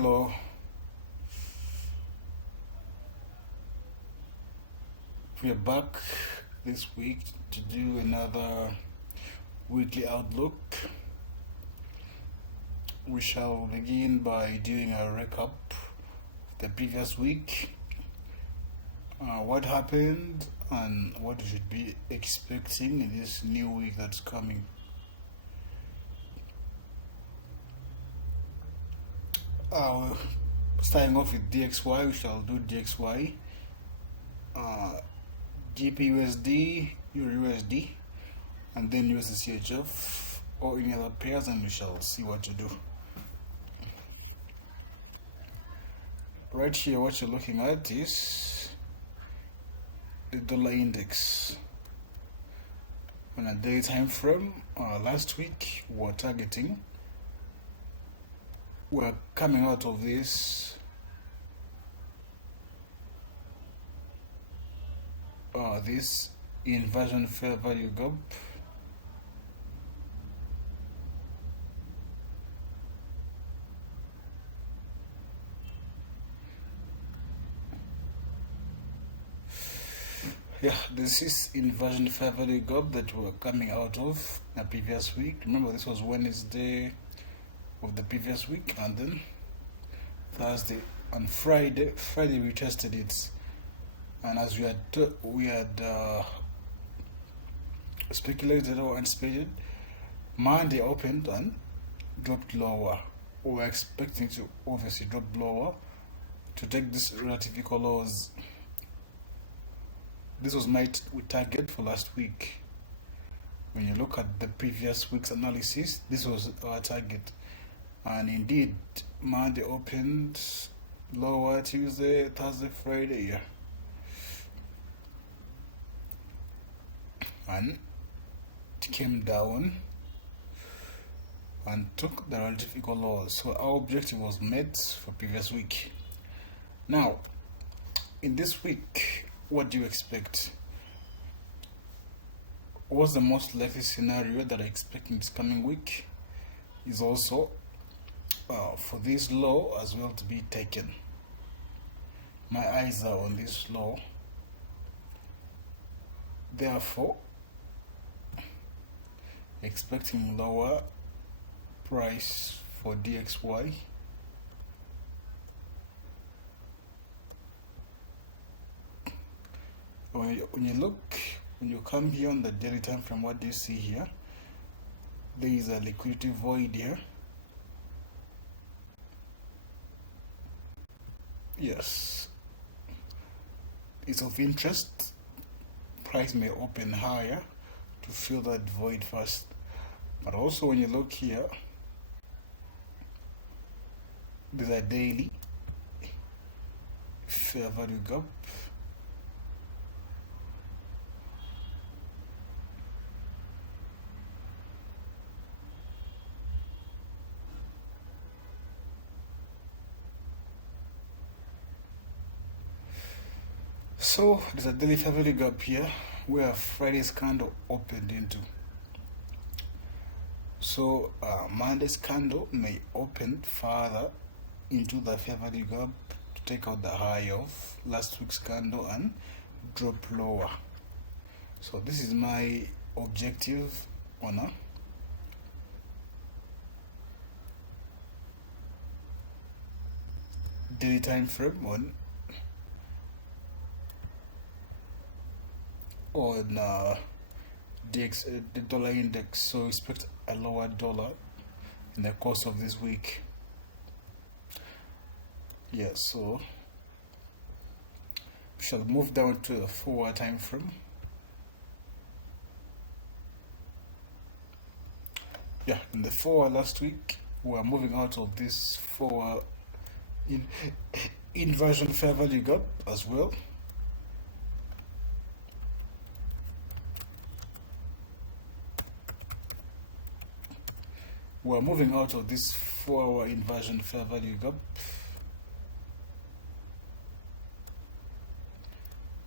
Hello, we are back this week to do another weekly outlook. We shall begin by doing a recap of the previous week, what happened, and what you should be expecting in this new week that's coming. Starting off with DXY, we shall do DXY, GBPUSD, EURUSD, and then USD or any other pairs, and we shall see what to do. Right here, what you're looking at is the dollar index on a daily time frame. Last week we were targeting. We're coming out of this this inversion fair value gap. Yeah, this is inversion fair value gap that we're coming out of the previous week. Remember, this was Wednesday of the previous week, and then Thursday and Friday we tested it, and as we had speculated or anticipated, Monday opened and dropped lower. We were expecting to obviously drop lower to take this relative equal lows. This was my target for last week. When you look at the previous week's analysis, this was our target. And indeed, Monday opened lower, Tuesday, Thursday, Friday, yeah. And it came down and took the relative equal lows. So our objective was met for previous week. Now, in this week, what do you expect? What's the most likely scenario that I expect in this coming week is also for this low as well to be taken. My eyes are on this low. Therefore, expecting lower price for DXY. When you come here on the daily time frame, what do you see here? There is a liquidity void here. Yes, it's of interest. Price may open higher to fill that void first, but also when you look here, there's a daily fair value gap. So there's a daily fair value gap here where Friday's candle opened into. So Monday's candle may open further into the fair value gap to take out the high of last week's candle and drop lower. So this is my objective on a daily time frame on the dollar index. So expect a lower dollar in the course of this week. Yeah, so we shall move down to the 4-hour time frame. Yeah, in the 4-hour last week, we are moving out of this 4-hour inversion fair value gap as well. We're moving out of this 4-hour inversion fair value gap.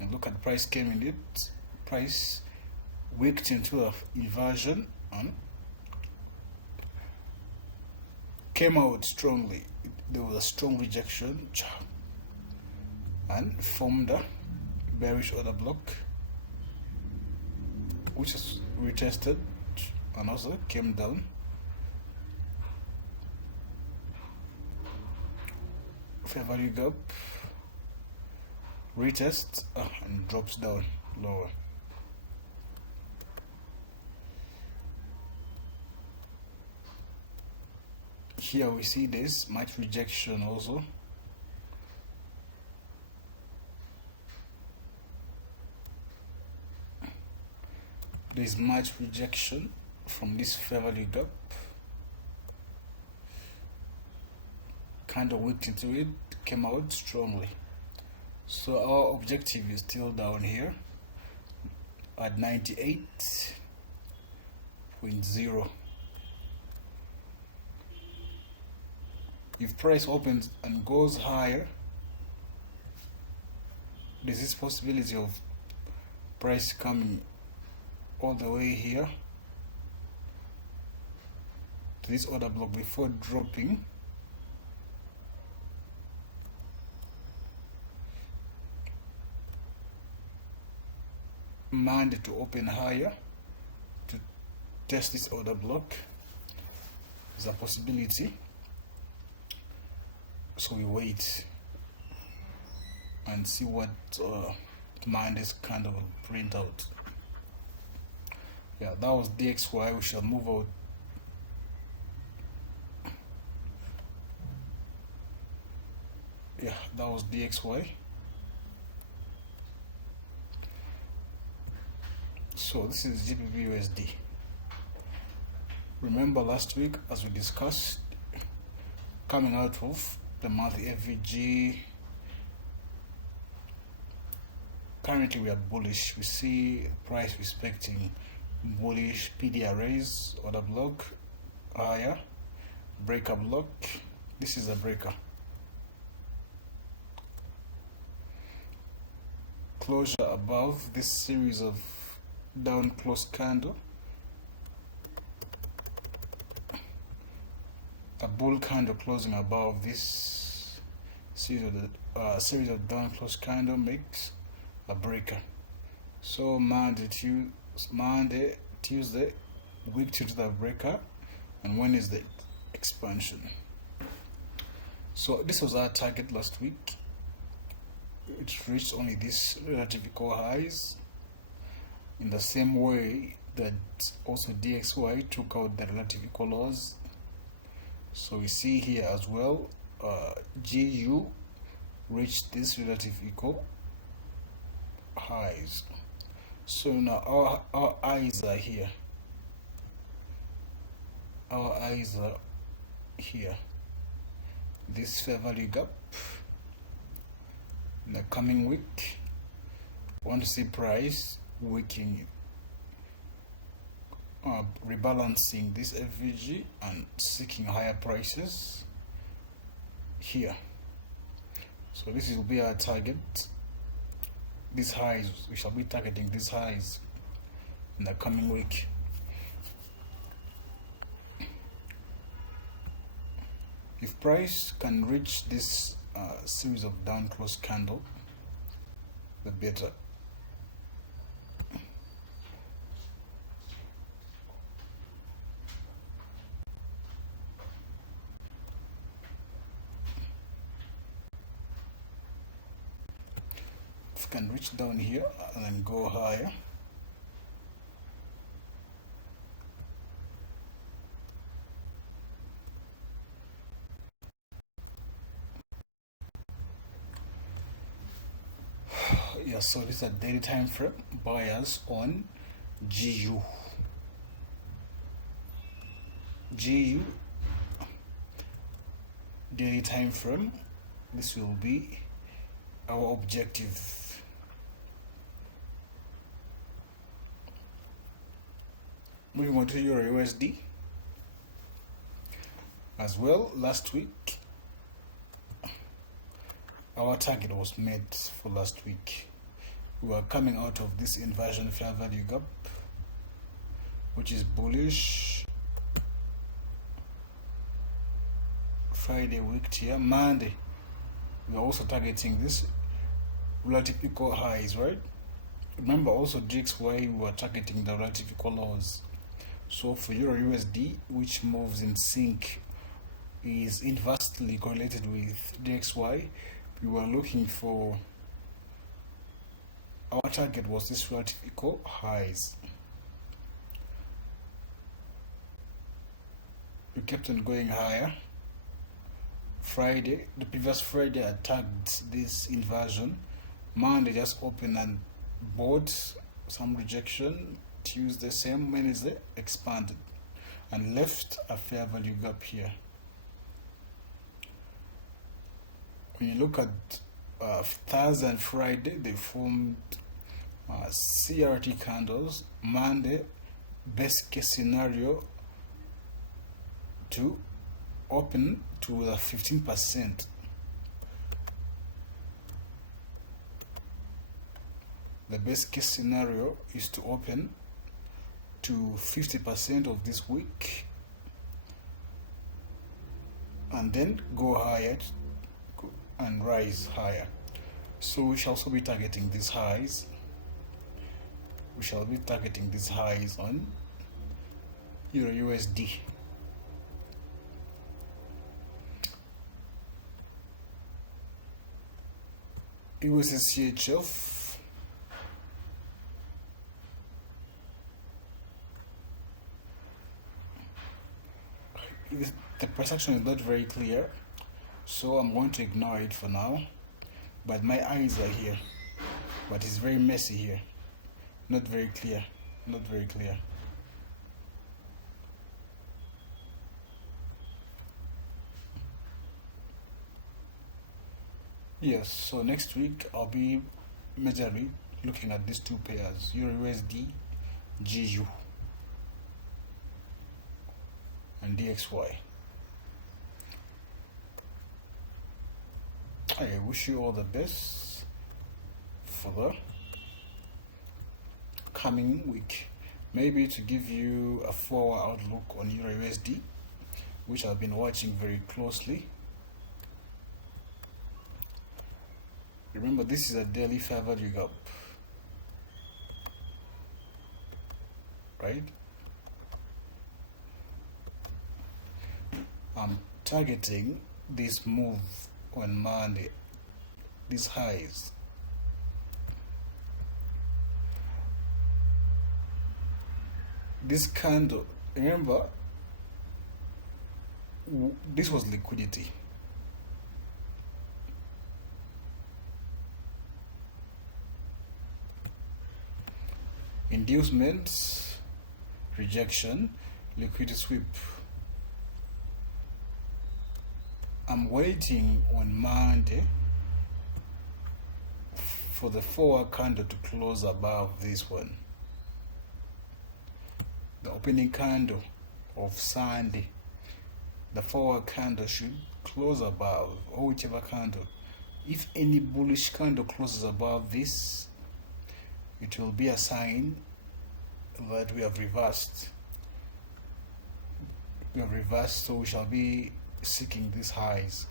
And look at price came in it. Price wicked into an inversion and came out strongly. there was a strong rejection and formed a bearish order block, which is retested and also came down. Fair value gap, retest, and drops down lower. Here we see this much rejection also. There's much rejection from this fair value gap. Kind of wicked into it, came out strongly. So our objective is still down here at 98.0. If price opens and goes higher, there's this possibility of price coming all the way here to this order block before dropping Monday to open higher to test this order block. There's a possibility, so we wait and see what Monday's candle will print out. Yeah, that was DXY. We shall move out. Yeah, that was DXY. So this is GBPUSD. Remember last week, as we discussed, coming out of the monthly FVG, currently we are bullish. We see price respecting bullish PDR raise, order block higher, breaker block. This is a breaker. Closure above this series of down close candle, a bull candle closing above this series of down close candle makes a breaker. So Monday, Tuesday, week to the breaker, and Wednesday expansion. So this was our target last week. It reached only these relative equal highs, in the same way that also DXY took out the relative equal lows. So we see here as well, GU reached this relative equal highs. So now our eyes are here. Our eyes are here. This fair value gap. In the coming week, want to see price weakening, rebalancing this FVG and seeking higher prices here. So this will be our target. These highs, we shall be targeting these highs in the coming week. If price can reach this series of down close candle, the better. If you can reach down here and then go higher, yeah. So this is a daily time frame buyers on GU daily time frame. This will be our objective. Moving on to EURUSD as well. Last week our target was made for last week. We were coming out of this inversion fair value gap, which is bullish Friday week here. Monday, we are also targeting this relative equal highs, right? Remember also DXY, we were targeting the relative equal lows. So for EURUSD, which moves in sync, is inversely correlated with DXY, we were looking for, our target was this relative equal highs. We kept on going higher. Friday, the previous Friday, I tagged this inversion. Monday just opened and bought some rejection. Tuesday, same. Wednesday, expanded and left a fair value gap here. When you look at Thursday and Friday, they formed CRT candles. Monday, best case scenario to open to the 15%. The best case scenario is to open to 50% of this week and then go higher and rise higher. So we shall also be targeting these highs. We shall be targeting these highs on EURUSD. USD the price action is not very clear, so I'm going to ignore it for now, but my eyes are here, but it's very messy here, not very clear. Yes, so next week I'll be majorly looking at these two pairs, EURUSD, GU, and DXY. I wish you all the best for the coming week. Maybe to give you a 4-hour outlook on EURUSD, which I've been watching very closely. Remember, this is a daily fair value gap, right? I'm targeting this move on Monday, these highs. This candle, remember, this was liquidity. Inducement, rejection, liquidity sweep. I'm waiting on Monday for the 4-hour candle to close above this one. The opening candle of Sunday, the 4-hour candle should close above, or whichever candle. If any bullish candle closes above this, it will be a sign that we have reversed. So we shall be seeking these highs.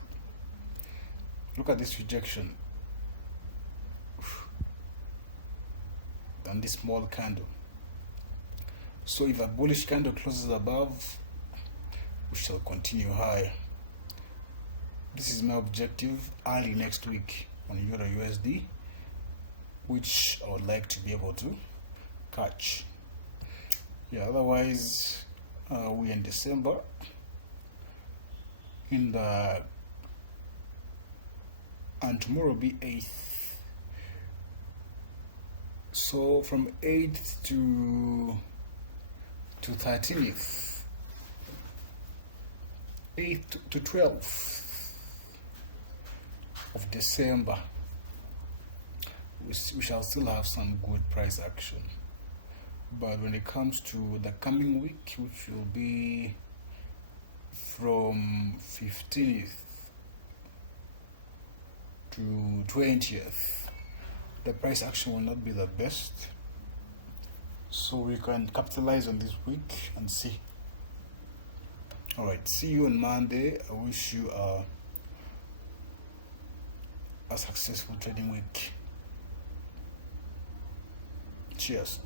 Look at this rejection and this small candle. So if a bullish candle closes above, we shall continue higher. This is my objective early next week on EURUSD, which I would like to be able to catch. Yeah, otherwise we're in December, and tomorrow will be 8th. So from 8th to 13th, 8th to 12th of December, we shall still have some good price action. But when it comes to the coming week, which will be from 15th to 20th, the price action will not be the best. So we can capitalize on this week and see All right, see you on Monday. I wish you a successful trading week. Cheers.